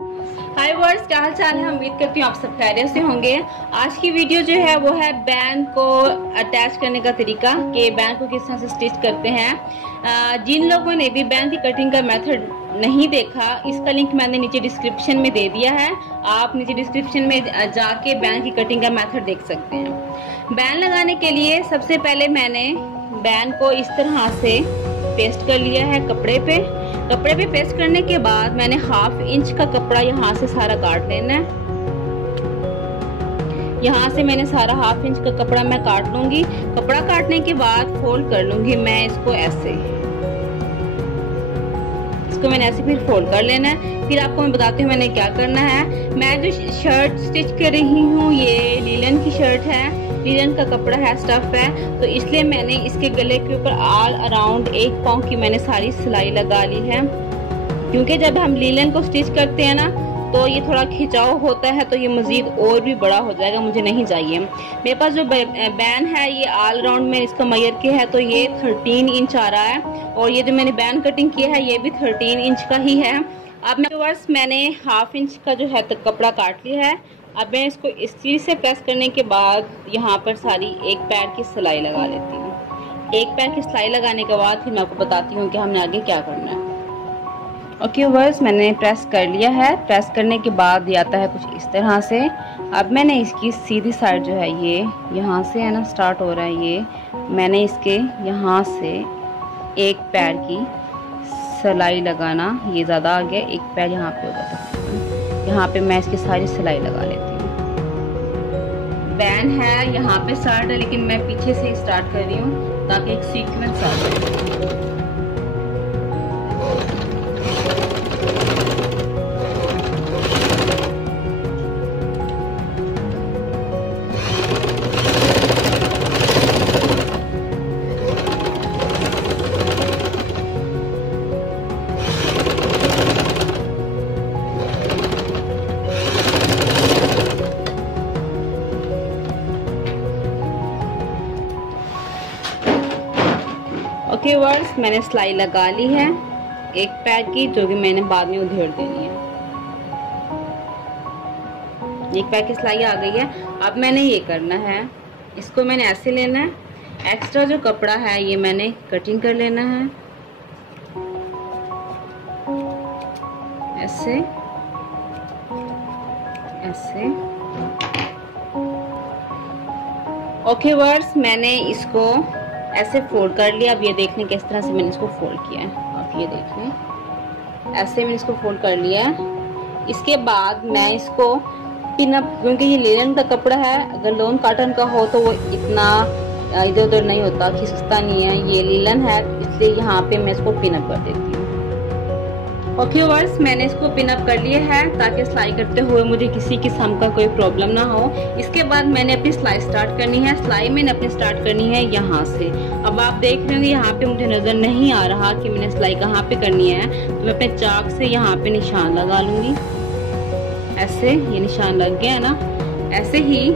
हाय verse, क्या हाल चाल है। उम्मीद करती हूँ आप सब खैरियत से होंगे। आज की वीडियो जो है वो है बैंड को अटैच करने का तरीका, कि बैंड को किस तरह से स्टिच करते हैं। जिन लोगों ने भी बैंड की कटिंग का मेथड नहीं देखा, इसका लिंक मैंने नीचे डिस्क्रिप्शन में दे दिया है। आप नीचे डिस्क्रिप्शन में जाके बैंड की कटिंग का मेथड देख सकते हैं। बैंड लगाने के लिए सबसे पहले मैंने बैंड को इस तरह से पेस्ट कर लिया है कपड़े पे पेस्ट करने के बाद मैंने 1/2 इंच का कपड़ा यहाँ से सारा काट लेना है। यहाँ से मैंने सारा 1/2 इंच का कपड़ा मैं काट लूंगी। कपड़ा काटने के बाद फोल्ड कर लूंगी मैं इसको ऐसे, मैंने ऐसे फिर फोल्ड कर लेना है। फिर आपको मैं बताती हूँ मैंने क्या करना है। मैं जो शर्ट स्टिच कर रही हूँ ये लीलन की शर्ट है, लीलन का कपड़ा है, स्टफ है, तो इसलिए मैंने इसके गले के ऊपर ऑल अराउंड 1 पाँव की मैंने सारी सिलाई लगा ली है। क्योंकि जब हम लीलन को स्टिच करते हैं ना तो ये थोड़ा खिंचाव होता है, तो ये मजीद और भी बड़ा हो जाएगा, मुझे नहीं चाहिए। मेरे पास जो बैन है ये ऑल राउंड में इसका मयर के है, तो ये 13 इंच आ रहा है, और ये जो मैंने बैन कटिंग किया है ये भी 13 इंच का ही है। अब मैंने 1/2 इंच का जो है तो कपड़ा काट लिया है। अब मैं इसको इस चीज से प्रेस करने के बाद यहाँ पर सारी एक पैर की सिलाई लगा लेती हूँ। एक पैर की सिलाई लगाने के बाद फिर मैं आपको बताती हूँ कि हमने आगे क्या करना है। ओके वर्स, मैंने प्रेस कर लिया है। प्रेस करने के बाद ये आता है कुछ इस तरह से। अब मैंने इसकी सीधी साइड जो है ये यहाँ से है ना स्टार्ट हो रहा है, ये मैंने इसके यहाँ से एक पैर की सिलाई लगाना, ये ज़्यादा आ गया, एक पैर यहाँ पे होगा था, यहाँ पे मैं इसकी सारी सिलाई लगा लेती हूँ। बैन है यहाँ पे स्टार्ट है, लेकिन मैं पीछे से स्टार्ट कर रही हूँ ताकि एक सीक्वेंस आ जाए। ओके वर्स, मैंने सिलाई लगा ली है एक पैर की, जो कि मैंने बाद में उधेड़ देनी है। एक पैर की सिलाई आ गई है। अब मैंने ये करना है, इसको मैंने ऐसे लेना है, एक्स्ट्रा जो कपड़ा है ये मैंने कटिंग कर लेना है ऐसे ऐसे। ओके वर्स, मैंने इसको ऐसे फोल्ड कर लिया। अब ये देख लें किस तरह से मैंने इसको फोल्ड किया है। आप ये देख लें, ऐसे मैंने इसको फोल्ड कर लिया है। इसके बाद मैं इसको पिन अप, क्योंकि ये लिनन का कपड़ा है, अगर लॉन कॉटन का हो तो वो इतना इधर उधर नहीं होता, खिसकता नहीं है। ये लिनन है इसलिए यहाँ पे मैं इसको पिन अप कर देती हूँ। ओके वर्स, मैंने इसको पिन अप कर लिया है ताकि सिलाई करते हुए मुझे किसी किस्म का कोई प्रॉब्लम ना हो। इसके बाद मैंने अपनी सिलाई स्टार्ट करनी है। सिलाई मैंने अपनी स्टार्ट करनी है यहाँ से। अब आप देख रहे होंगे यहाँ पे मुझे नजर नहीं आ रहा कि मैंने सिलाई कहाँ पे करनी है, तो मैं अपने चाक से यहाँ पे निशान लगा लूंगी ऐसे। ये निशान लग गया है ना, ऐसे ही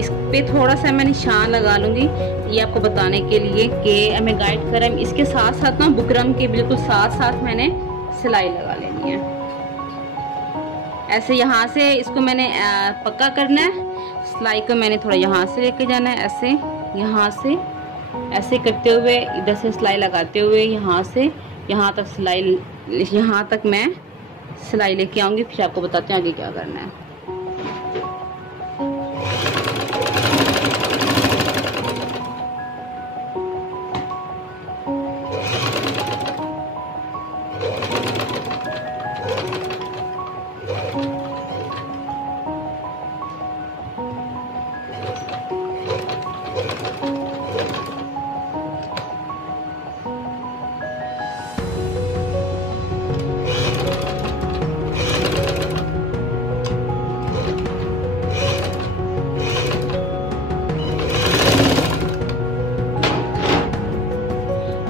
इस पे थोड़ा सा मैं निशान लगा लूंगी, ये आपको बताने के लिए कि हमें गाइड करें। इसके साथ साथ ना बुकरम के बिल्कुल साथ साथ मैंने सिलाई लगा लेनी है ऐसे। यहाँ से इसको मैंने पक्का करना है। सिलाई को मैंने थोड़ा यहाँ से लेके जाना है ऐसे, यहाँ से ऐसे करते हुए इधर से सिलाई लगाते हुए यहाँ से यहाँ तक सिलाई, यहाँ तक मैं सिलाई लेके आऊंगी। फिर आपको बताते हैं आगे क्या करना है।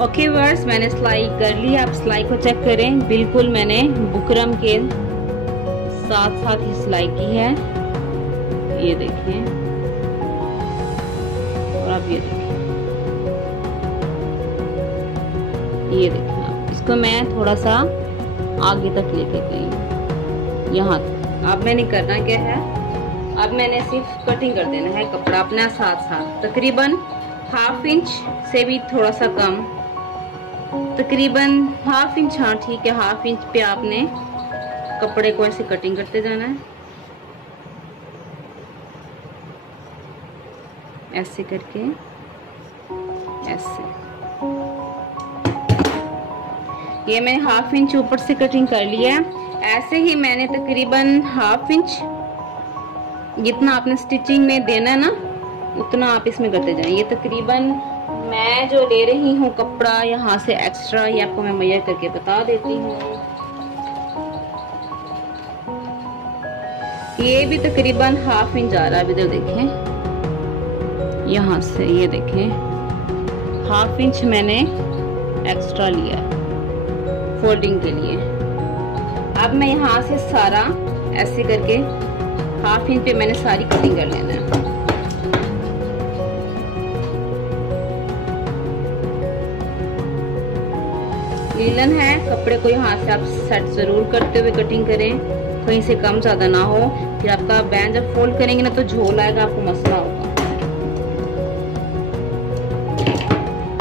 ओके वर्स, मैंने सिलाई कर ली। आप सिलाई को चेक करें, बिल्कुल मैंने बुकरम के साथ साथ ही सिलाई की है, ये देखिए। और आप ये देखिए, ये देखिए आप, इसको मैं थोड़ा सा आगे तक लेके गई, यहाँ। अब मैंने करना क्या है, अब मैंने सिर्फ कटिंग कर देना है कपड़ा अपना साथ साथ, तकरीबन 1/2 इंच से भी थोड़ा सा कम, तकरीबन 1/2 इंच। हाँ ठीक है, 1/2 इंच पे आपने कपड़े को ऐसे कटिंग करते जाना है, ऐसे करके, ऐसे। ये मैंने 1/2 इंच ऊपर से कटिंग कर लिया है। ऐसे ही मैंने तकरीबन 1/2 इंच, जितना आपने स्टिचिंग में देना है ना उतना आप इसमें करते जाएं। ये तकरीबन मैं जो ले रही हूँ कपड़ा यहाँ से एक्स्ट्रा, ये आपको मैं मेजर करके बता देती हूँ। ये भी तकरीबन 1/2 इंच आ रहा है, इधर देखें, यहाँ से ये देखें 1/2 इंच मैंने एक्स्ट्रा लिया फोल्डिंग के लिए। अब मैं यहाँ से सारा ऐसे करके 1/2 इंच पे मैंने सारी कटिंग कर लेना है। लीलन है, कपड़े को यहाँ से आप सेट जरूर करते हुए कटिंग करें, कहीं से कम ज्यादा ना हो, फिर आपका बैंड जब फोल्ड करेंगे ना तो झोल आएगा, आपको मसला होगा।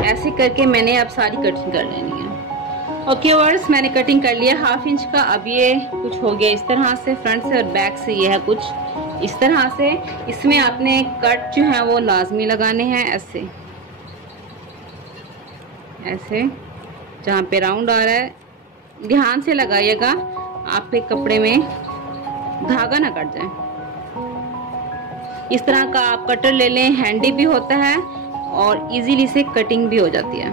ऐसे करके मैंने अब सारी कटिंग कर लेनी है। ओके वर्स, मैंने कटिंग कर लिया 1/2 इंच का। अब ये कुछ हो गया इस तरह से, फ्रंट से और बैक से ये है कुछ इस तरह से। इसमें आपने कट जो है वो लाजमी लगाने हैं, ऐसे ऐसे, जहाँ पे राउंड आ रहा है ध्यान से लगाइएगा, आपके कपड़े में धागा ना कट जाए। इस तरह का आप कटर ले लें, हैंडी भी होता है और इजीली से कटिंग भी हो जाती है।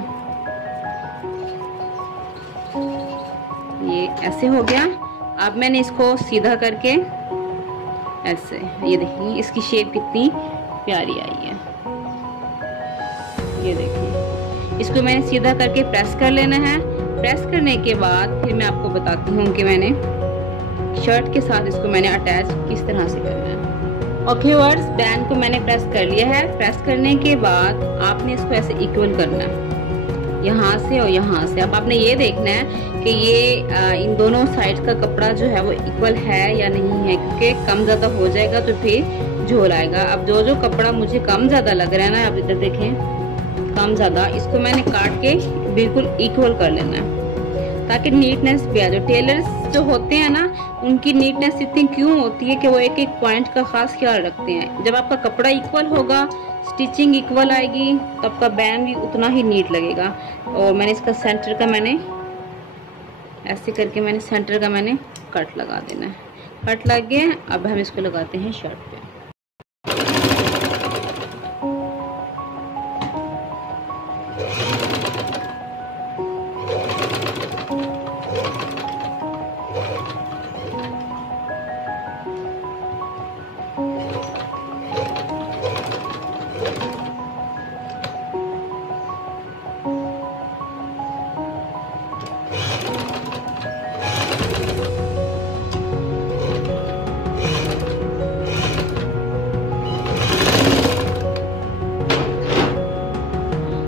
ये ऐसे हो गया। अब मैंने इसको सीधा करके ऐसे, ये देखिए इसकी शेप कितनी प्यारी आई है, ये देखिए। इसको मैंने सीधा करके प्रेस कर लेना है। प्रेस करने के बाद फिर मैं आपको बताती हूँ कि मैंने शर्ट के साथ इसको मैंने अटैच किस तरह से करना है। ओके वर्स, बैंड को मैंने प्रेस कर लिया है। प्रेस करने के बाद आपने इसको ऐसे इक्वल करना है, यहाँ से और यहाँ से। अब आपने ये देखना है कि ये इन दोनों साइड का कपड़ा जो है वो इक्वल है या नहीं है, क्योंकि कम ज़्यादा हो जाएगा तो फिर झोल आएगा। अब जो जो कपड़ा मुझे कम ज़्यादा लग रहा है ना, आप इधर देखें कम ज़्यादा, इसको मैंने काट के बिल्कुल इक्वल कर लेना है ताकि नीटनेस भी आ जाए। टेलर्स जो होते हैं ना, उनकी नीटनेस इतनी क्यों होती है कि वो एक एक पॉइंट का खास ख्याल रखते हैं। जब आपका कपड़ा इक्वल होगा, स्टिचिंग इक्वल आएगी, तो आपका बैंड भी उतना ही नीट लगेगा। और मैंने इसका सेंटर का मैंने ऐसे करके मैंने सेंटर का मैंने कट लगा देना है। कट लग गया। अब हम इसको लगाते हैं शर्ट पे।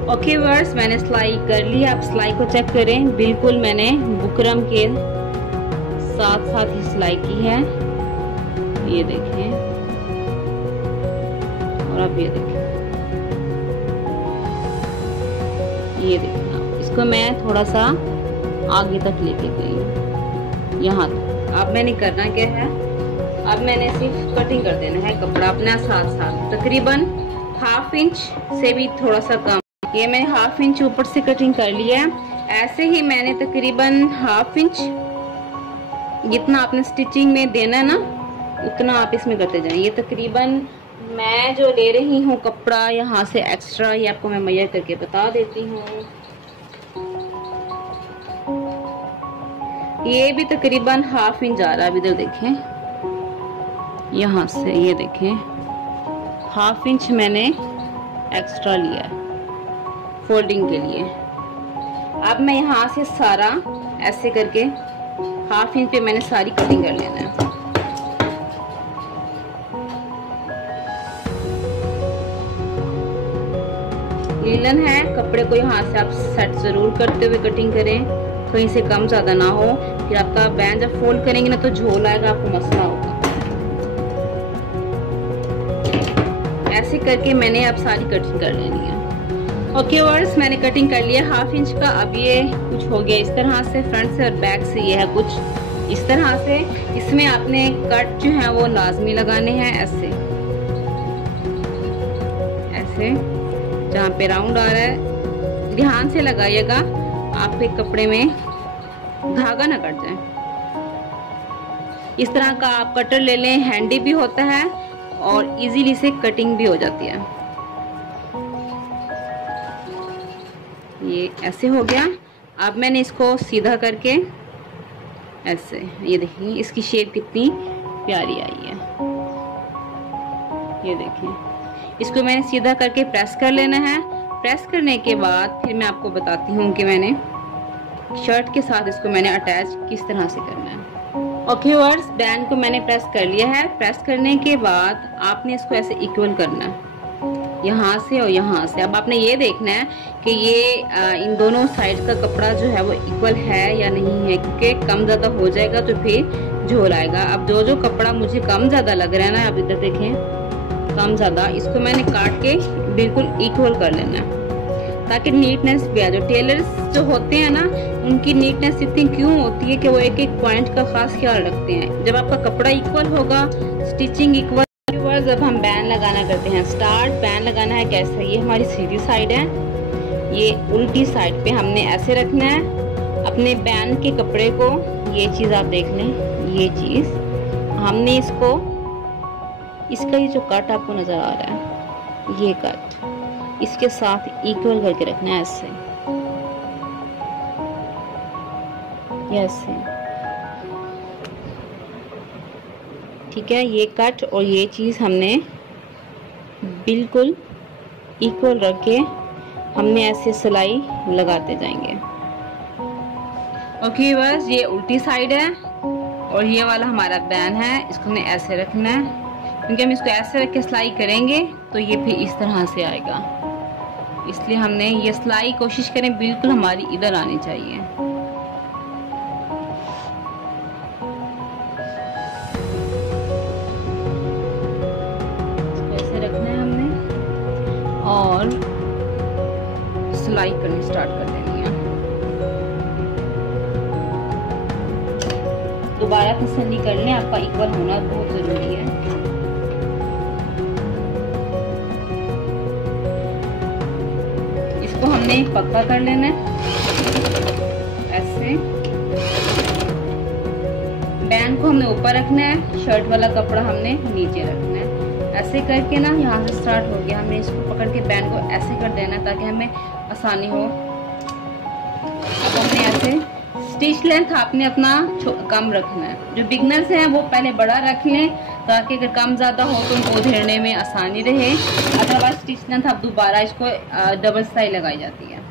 ओके वर्स, मैंने सिलाई कर ली। आप सिलाई को चेक करें, बिल्कुल मैंने बुकरम के साथ साथ ही सिलाई की है, ये देखें। और अब ये देखें, ये देखना, इसको मैं थोड़ा सा आगे तक लेके गई, यहाँ तक। अब मैंने करना क्या है, अब मैंने सिर्फ कटिंग कर देना है कपड़ा अपना साथ साथ, तकरीबन 1/2 इंच से भी थोड़ा सा कम। ये मैंने 1/2 इंच ऊपर से कटिंग कर लिया है। ऐसे ही मैंने तकरीबन 1/2 इंच, जितना आपने स्टिचिंग में देना है ना उतना आप इसमें करते जाएं। ये तकरीबन मैं जो ले रही हूँ कपड़ा यहाँ से एक्स्ट्रा, ये आपको मैं मेजर करके बता देती हूँ। ये भी तकरीबन 1/2 इंच आ रहा है, इधर देखें, यहाँ से ये देखें 1/2 इंच मैंने एक्स्ट्रा लिया है फोल्डिंग के लिए। अब मैं यहाँ से सारा ऐसे करके 1/2 इंच पे मैंने सारी कटिंग कर लेना है। लीलन है, कपड़े को यहाँ से आप सेट जरूर करते हुए कटिंग करें, कहीं से कम ज्यादा ना हो, फिर आपका बैंड जब फोल्ड करेंगे ना तो झोल आएगा, आपको मसला होगा। ऐसे करके मैंने अब सारी कटिंग कर लेनी है। ओके वर्स, मैंने कटिंग कर लिया 1/2 इंच का। अब ये कुछ हो गया इस तरह से, फ्रंट से और बैक से ये है कुछ इस तरह से। इसमें आपने कट जो है वो लाजमी लगाने हैं, ऐसे ऐसे जहाँ पे राउंड आ रहा है ध्यान से लगाइएगा, आपके कपड़े में धागा ना कट जाए। इस तरह का आप कटर ले लें, हैंडी भी होता है और इजीली से कटिंग भी हो जाती है। ये ऐसे हो गया। अब मैंने इसको सीधा करके ऐसे, ये देखिए इसकी शेप कितनी प्यारी आई है, ये देखिए। इसको मैंने सीधा करके प्रेस कर लेना है। प्रेस करने के बाद फिर मैं आपको बताती हूँ कि मैंने शर्ट के साथ इसको मैंने अटैच किस तरह से करना है। ओके वर्स, बैंड को मैंने प्रेस कर लिया है। प्रेस करने के बाद आपने इसको ऐसे इक्वल करना है, यहाँ से और यहाँ से। अब आपने ये देखना है कि ये इन दोनों साइड का कपड़ा जो है वो इक्वल है या नहीं है, क्योंकि कम ज़्यादा हो जाएगा तो फिर झोल आएगा। अब जो कपड़ा मुझे कम ज़्यादा लग रहा है ना, अब इधर देखें कम ज़्यादा, इसको मैंने काट के बिल्कुल इक्वल कर लेना है ताकि नीटनेस भी आ जाए। टेलर्स जो होते हैं ना, उनकी नीटनेस इतनी क्यों होती है कि वो एक एक पॉइंट का खास ख्याल रखते हैं। जब आपका कपड़ा इक्वल होगा, स्टिचिंग इक्वल। जब हम बैंड लगाना करते हैं स्टार्ट, बैंड लगाना है कैसे, ये हमारी सीधी साइड है, ये उल्टी साइड पे हमने ऐसे रखना है अपने बैंड के कपड़े को। ये चीज़ आप देख लें, ये चीज़ हमने इसको, इसका ये जो कट आपको नज़र आ रहा है, ये कट इसके साथ इक्वल करके रखना है ऐसे, ऐसे, ठीक है। ये कट और ये चीज़ हमने बिल्कुल इक्वल रख के हमने ऐसे सिलाई लगाते जाएंगे। ओके बस, ये उल्टी साइड है और ये वाला हमारा बैंड है, इसको हमने ऐसे रखना है, क्योंकि हम इसको ऐसे रख के सिलाई करेंगे तो ये फिर इस तरह से आएगा। इसलिए हमने ये सिलाई कोशिश करें बिल्कुल हमारी इधर आनी चाहिए। और सिलाई करनी स्टार्ट कर देनी है। दोबारा तसल्ली कर लें, आपका इक्वल होना बहुत जरूरी है। इसको हमने पक्का कर लेना है ऐसे। बैंड को हमने ऊपर रखना है, शर्ट वाला कपड़ा हमने नीचे रखना है। ऐसे करके ना यहाँ से स्टार्ट हो गया, हमने इसको पकड़ के बैंड को ऐसे कर देना ताकि हमें आसानी हो। अब हमने ऐसे स्टिच लेंथ आपने अपना कम रखना है। जो बिगनर्स हैं वो पहले बड़ा रख लें ताकि अगर कम ज़्यादा हो तो उनको उधेड़ने में आसानी रहे। अदरवाइज स्टिच लेंथ आप दोबारा इसको डबल सिलाई लगाई जाती है।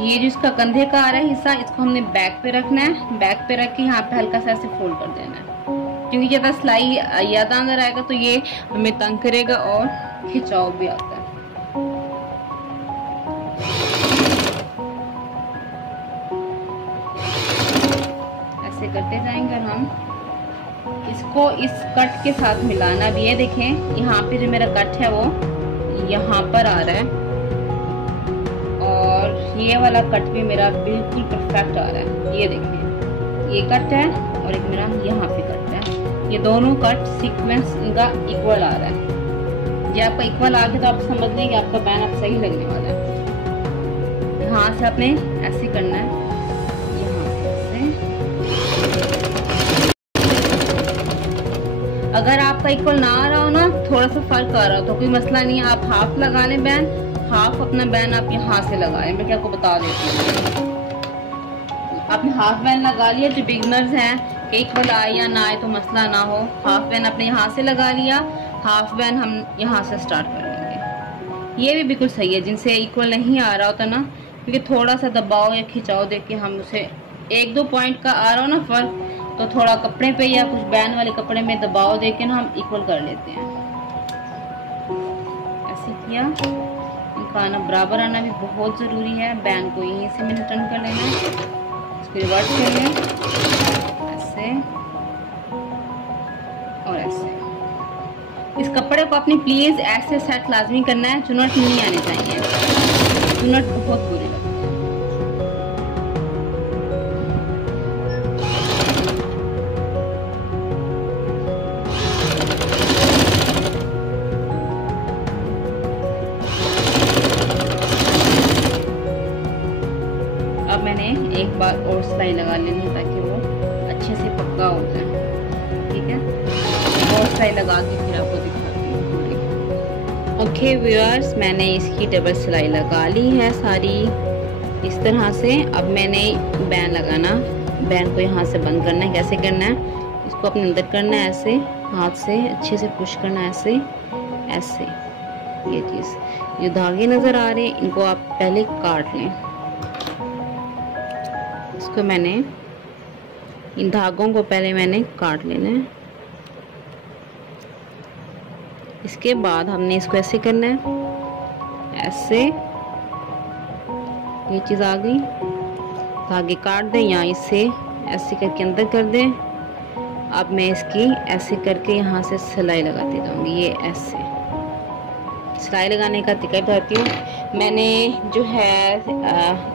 ये जो इसका कंधे का आ रहा है हिस्सा, इसको हमने बैक पे रखना है। बैक पे रख के यहाँ पे हल्का सा ऐसे फोल्ड कर देना है, क्योंकि ज्यादा सिलाई ज्यादा अंदर आएगा तो ये हमें तंग करेगा और खिंचाव भी आता है। ऐसे करते जाएंगे और हम इसको इस कट के साथ मिलाना भी है। देखें यहाँ पे जो मेरा कट है वो यहाँ पर आ रहा है और ये वाला कट भी मेरा बिल्कुल परफेक्ट आ रहा है। ये देखें, ये कट है और एक मेरा यहाँ पे कट है। ये दोनों कट सीक्वेंस इनका इक्वल आ रहा है। ये आपका इक्वल आ गया तो आप समझ लें कि आपका बैन आप सही लगने वाला है। यहाँ से आपने ऐसे करना है, यहाँ से। अगर आपका इक्वल ना आ रहा हो ना, थोड़ा सा फर्क आ रहा हो तो कोई मसला नहीं है, आप हाफ लगा लें बैन, हाफ अपना बैन आप यहाँ से लगाएं। मैं क्या आपको बता देती हूँ, आपने हाफ बैन लगा लिया। जो बिगनर्स हैं कि इक्वल आए या ना आए तो मसला ना हो, हाफ बैन आपने यहाँ से लगा लिया, हाफ बैन हम यहाँ से स्टार्ट कर लेंगे। ये भी बिल्कुल सही है। जिनसे इक्वल नहीं आ रहा होता ना, क्योंकि थोड़ा सा दबाव या खिंचाव देख के हम उसे 1-2 पॉइंट का आ रहा हो ना फर्क, तो थोड़ा कपड़े पे या कुछ बैन वाले कपड़े में दबाव देके ना हम इक्वल कर लेते हैं। ऐसे किया, इनका आना बराबर आना भी बहुत ज़रूरी है। बैन को यहीं से मैंने टर्न कर लेना है, इसको रिवर्स कर लें ऐसे और ऐसे। इस कपड़े को आपने प्लीज़ ऐसे सेट लाजमी करना है, चुनट नहीं आने चाहिए, चुनट बहुत बुरी लगती है। अब मैंने एक बार और सिलाई लगा लेनी है ताकि वो अच्छे से पक्का हो जाए। ठीक है, और सिलाई लगा के फिर आपको दिखाती हूँ पूरी। ओके व्यूअर्स, मैंने इसकी डबल सिलाई लगा ली है सारी इस तरह से। अब मैंने बैन लगाना, बैन को यहाँ से बंद करना है। कैसे करना है, इसको अपने अंदर करना है ऐसे, हाथ से अच्छे से पुश करना है ऐसे ऐसे। ये चीज़, जो धागे नज़र आ रहे हैं इनको आप पहले काट लें। इसको मैंने, इन धागों को पहले मैंने काट लेना है। इसके बाद हमने इसको ऐसे करना है ऐसे। ये चीज़ आ गई, धागे काट दें या इससे ऐसे करके अंदर कर दें। अब मैं इसकी ऐसे करके यहाँ से सिलाई लगाती जाऊँगी। ये ऐसे सिलाई लगाने का तरीका बताती हूँ। मैंने जो है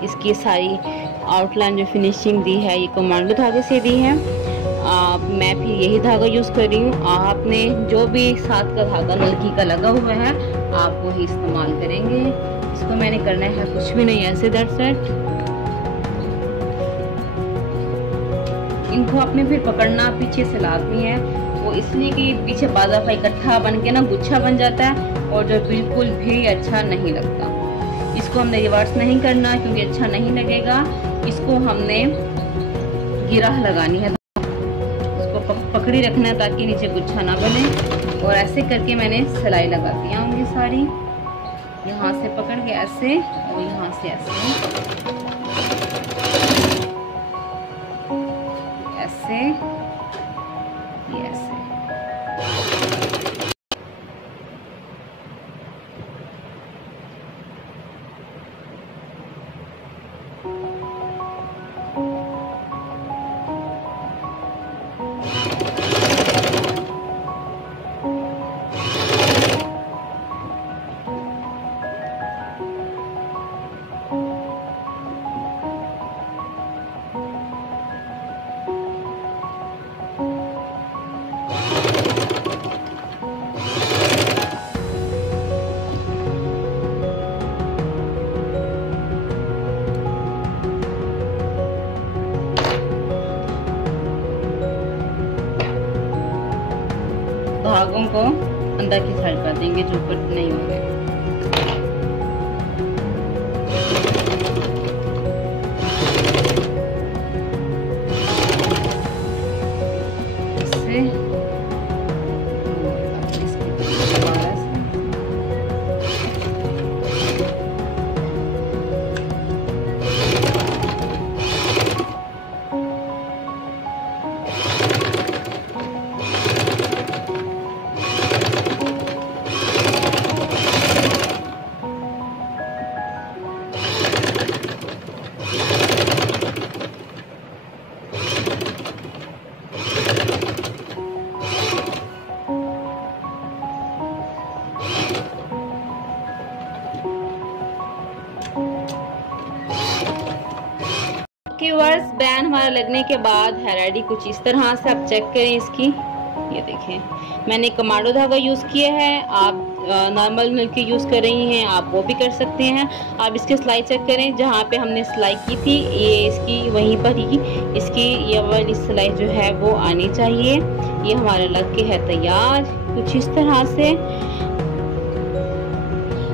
इसकी सारी आउटलाइन जो फिनिशिंग दी है ये कमांडो धागे से दी है। मैं फिर यही धागा यूज़ कर रही हूँ। आपने जो भी साथ का धागा नलकी का लगा हुआ है आप वही इस्तेमाल करेंगे। इसको मैंने करना है कुछ भी नहीं, ऐसे दैट्स इट। इनको आपने फिर पकड़ना पीछे से लाजमी है, वो इसलिए कि पीछे बाज़ दफ़ा इकट्ठा बन के ना गुच्छा बन जाता है और जो बिल्कुल भी अच्छा नहीं लगता। इसको हमने रिवर्स नहीं करना क्योंकि अच्छा नहीं लगेगा। इसको हमने गिरह लगानी है, इसको पकड़ी रखना है ताकि नीचे गुच्छा ना बने। और ऐसे करके मैंने सिलाई लगाती आऊँगी सारी, यहाँ से पकड़ के ऐसे और यहाँ से ऐसे ऐसे, ये ऐसे। धागों को अंदर की साइड कर देंगे जो ऊपर नहीं होंगे। व्यूअर्स, बैन हमारा लगने के बाद है रेडी कुछ इस तरह से। आप चेक करें इसकी, ये देखें मैंने कमांडो धागा यूज़ किया है। आप नॉर्मल नलकी यूज़ कर रही हैं आप वो भी कर सकते हैं। आप इसकी सिलाई चेक करें, जहाँ पे हमने सिलाई की थी ये इसकी वहीं पर ही इसकी ये वाली सिलाई जो है वो आनी चाहिए। ये हमारा लग के है तैयार कुछ इस तरह से।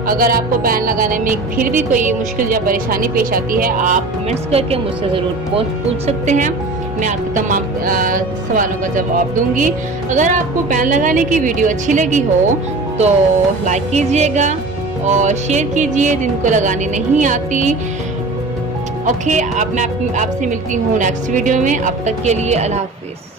अगर आपको बैन लगाने में फिर भी कोई मुश्किल या परेशानी पेश आती है आप कमेंट्स करके मुझसे ज़रूर पूछ सकते हैं, मैं आपके तमाम सवालों का जवाब दूंगी। अगर आपको बैन लगाने की वीडियो अच्छी लगी हो तो लाइक कीजिएगा और शेयर कीजिए जिनको लगानी नहीं आती। ओके, अब मैं आपसे मिलती हूँ नेक्स्ट वीडियो में। अब तक के लिए अल्लाह हाफिज़।